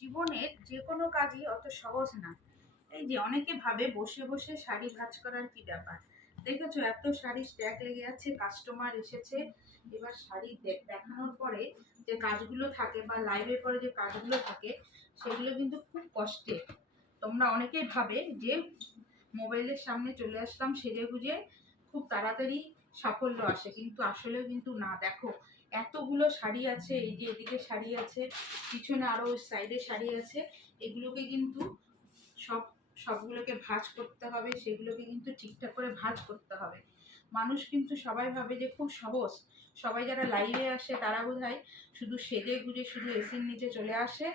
জীবনের যে কোনো কাজই অত সহজ না। এই যে অনেকে ভাবে বসে বসে শাড়ি ভাঁজ করার কি ব্যাপার। দেখেছো এত শাড়ি স্ট্যাক লেগে আছে, কাস্টমার এসেছে, এবার শাড়ি দেখানোর পরে যে কাজগুলো থাকে বা লাইভের পরে যে কাজগুলো থাকে সেগুলো কিন্তু খুব কষ্টের। তোমরা অনেকেই ভাবে যে মোবাইলের সামনে চলে আসলাম সেজে গুজে খুব তাড়াতাড়ি সাফল্য আসে, কিন্তু আসলেও কিন্তু না। দেখো এতগুলো শাড়ি আছে, এই যে এদিকে শাড়ি আছে, পিছনে আরো সাইডে শাড়ি আছে, এগুলোকে কিন্তু সবগুলোকে ভাঁজ করতে হবে, সেগুলোকে কিন্তু ঠিকঠাক করে ভাঁজ করতে হবে। মানুষ কিন্তু সবাই ভাবে যে খুব সহজ। সবাই যারা লাইভে আসে তারা বোধহয় শুধু সেজে গুজে শুধু এসির নিচে চলে আসে,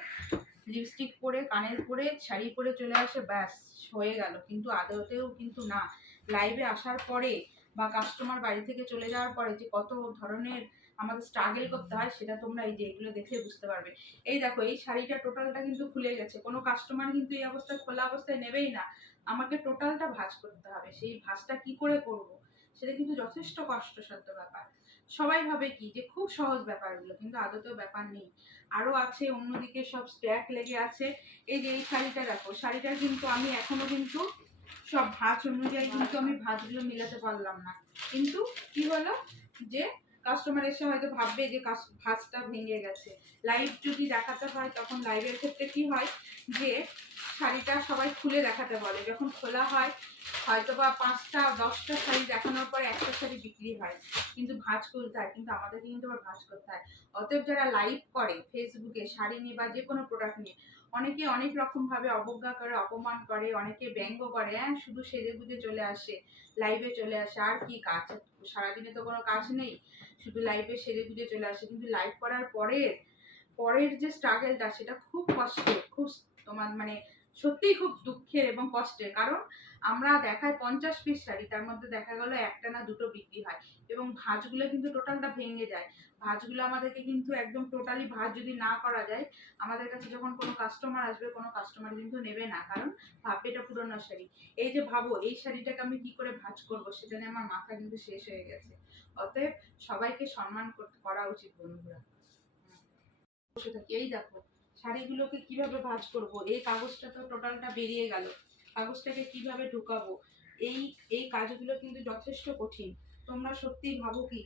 লিপস্টিক পরে কানের পরে শাড়ি পরে চলে আসে, ব্যাস হয়ে গেল। কিন্তু আদতেও কিন্তু না। লাইভে আসার পরে বা কাস্টমার বাড়ি থেকে চলে যাওয়ার পরে যে কত ধরনের আমাদের স্ট্রাগল করতে হয় সেটা তোমরা এই যে এগুলো দেখলে বুঝতে পারবে। এই দেখো এই শাড়িটা টোটালটা কিন্তু খুলে গেছে, কোনো কাস্টমার কিন্তু এই অবস্থায় খোলা অবস্থায় নেবেই না, আমাকে টোটালটা ভাঁজ করতে হবে। সেই ভাঁজটা কি করে করব সেটা কিন্তু যথেষ্ট কষ্টসাধ্য ব্যাপার। সবাই ভাবে কি যে খুব সহজ ব্যাপারগুলো, কিন্তু আদতেও ব্যাপার নেই। আরো আছে অন্যদিকে সব স্ট্যাক লেগে আছে। এই যে এই শাড়িটা দেখো, শাড়িটা কিন্তু আমি এখনো কিন্তু সব ভাঁজ অনুযায়ী কিন্তু আমি ভাঁজগুলো মিলাতে পারলাম না। কিন্তু কি হলো যে কাস্টমার এসে হয়তো ভাববে যে ভাঁজটা ভেঙে গেছে। লাইভ যদি দেখাতে হয় তখন লাইভের ক্ষেত্রে কি হয় যে শাড়িটা সবাই খুলে দেখাতে বলে, যখন খোলা হয় হয়তো বা 5টা 10টা শাড়ি দেখানোর পর একটা শাড়ি বিক্রি হয়, কিন্তু ভাঁজ করতে হয়, কিন্তু আমাদেরকে কিন্তু আবার ভাঁজ করতে হয়। অতএব যারা লাইভ করে ফেসবুকে শাড়ি নিয়ে বা যে কোনো প্রোডাক্ট নিয়ে, অনেকে অনেক রকম ভাবে অবজ্ঞা করে, অপমান করে, অনেকে ব্যঙ্গ করে, হ্যাঁ শুধু সেজে গুজে চলে আসে, লাইভে চলে আসে, আর কি কাজ, সারাদিনে তো কোনো কাজ নেই, শুধু লাইভে সেজে গুজে চলে আসে। কিন্তু লাইভ করার পরের যে স্ট্রাগলটা সেটা খুব কষ্টের, খুব তোমার মানে সত্যিই খুব দুঃখের এবং কষ্টের। কারণ আমরা দেখায় 50 পিস শাড়ি, তার মধ্যে দেখা গেল একটা না দুটো বিক্রি হয়, এবং ভাঁজগুলো কিন্তু টোটালটা ভেঙে যায়। ভাঁজগুলো আমাদেরকে কিন্তু একদম টোটালি ভাঁজ যদি না করা যায়, আমাদের কাছে যখন কোনো কাস্টমার আসবে, কোনো কাস্টমার কিন্তু নেবে না, কারণ ভাববে এটা পুরোনো শাড়ি। এই যে ভাবো এই শাড়িটাকে আমি কি করে ভাঁজ করবো, সেটা নিয়ে আমার মাথা কিন্তু শেষ হয়ে গেছে। অতএব সবাইকে সম্মান করা উচিত বন্ধুরা। বসে থাকি, এই দেখো শাড়িগুলোকে কিভাবে ভাঁজ করব, এই কাগজটা তো টোটালটা বেরিয়ে গেল, কাগজটাকে কিভাবে ঢুকাবো, এই এই কাজগুলো কিন্তু যথেষ্ট কঠিন। তোমরা সত্যিই ভাবো কি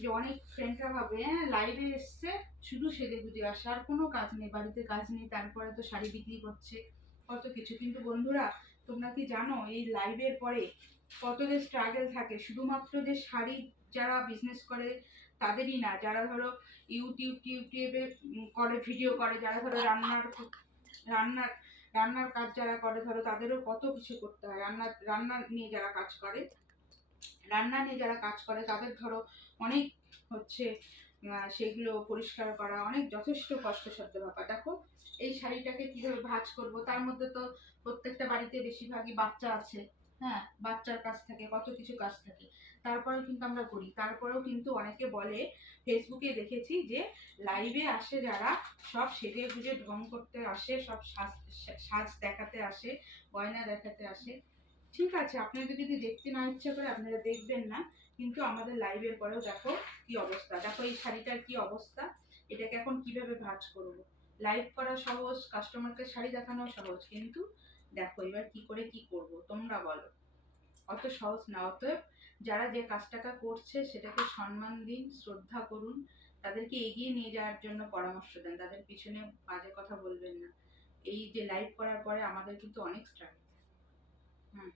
যে অনেক ফ্রেন্ডরা ভাবে হ্যাঁ লাইভে এসছে শুধু সেজে গুজে আসে, আর কোনো কাজ নেই, বাড়িতে কাজ নেই, তারপরে তো শাড়ি বিক্রি করছে, কত কিছু। কিন্তু বন্ধুরা তোমরা কি জানো এই লাইভের পরে কত যে স্ট্রাগল থাকে? শুধুমাত্র যে শাড়ি যারা বিজনেস করে তাদেরই না, যারা ধরো ইউটিউবে করে ভিডিও করে, যারা ধরো রান্নার রান্নার কাজ যারা করে, ধরো তাদেরও কত কিছু করতে হয়। রান্না নিয়ে যারা কাজ করে, তাদের ধরো অনেক হচ্ছে সেগুলো পরিষ্কার করা অনেক যথেষ্ট কষ্টসাধ্য ব্যাপার। দেখো এই শাড়িটাকে কিভাবে ভাঁজ করব, তার মধ্যে তো প্রত্যেকটা বাড়িতে বেশিরভাগই বাচ্চা আছে, হ্যাঁ বাচ্চার কাছ থেকে কত কিছু কাজ থাকে, তারপরেও কিন্তু আমরা করি। তারপরেও কিন্তু অনেকে বলে, ফেসবুকে দেখেছি যে লাইভে আসে যারা সব সেজে গুজে ঢং করতে আসে, সব সাজ দেখাতে আসে, গয়না দেখাতে আসে। ঠিক আছে, আপনাদের যদি দেখতে না ইচ্ছা করে আপনারা দেখবেন না, কিন্তু আমাদের লাইভের পরেও দেখো কি অবস্থা, দেখো এই শাড়িটার কি অবস্থা, এটাকে এখন কিভাবে ভাঁজ করব। লাইভ করা সহজ, কাস্টমারকে শাড়ি দেখানো সহজ, কিন্তু দেখো এবার কি করে কি করব তোমরা বলো। অত সহজ না। অতএব যারা যে কাজটাকা করছে সেটাকে সম্মান দিন, শ্রদ্ধা করুন, তাদেরকে এগিয়ে নিয়ে যাওয়ার জন্য পরামর্শ দেন, তাদের পিছনে বাজে কথা বলবেন না। এই যে লাইভ করার পরে আমাদের কিন্তু অনেক স্ট্রাগল। হুম।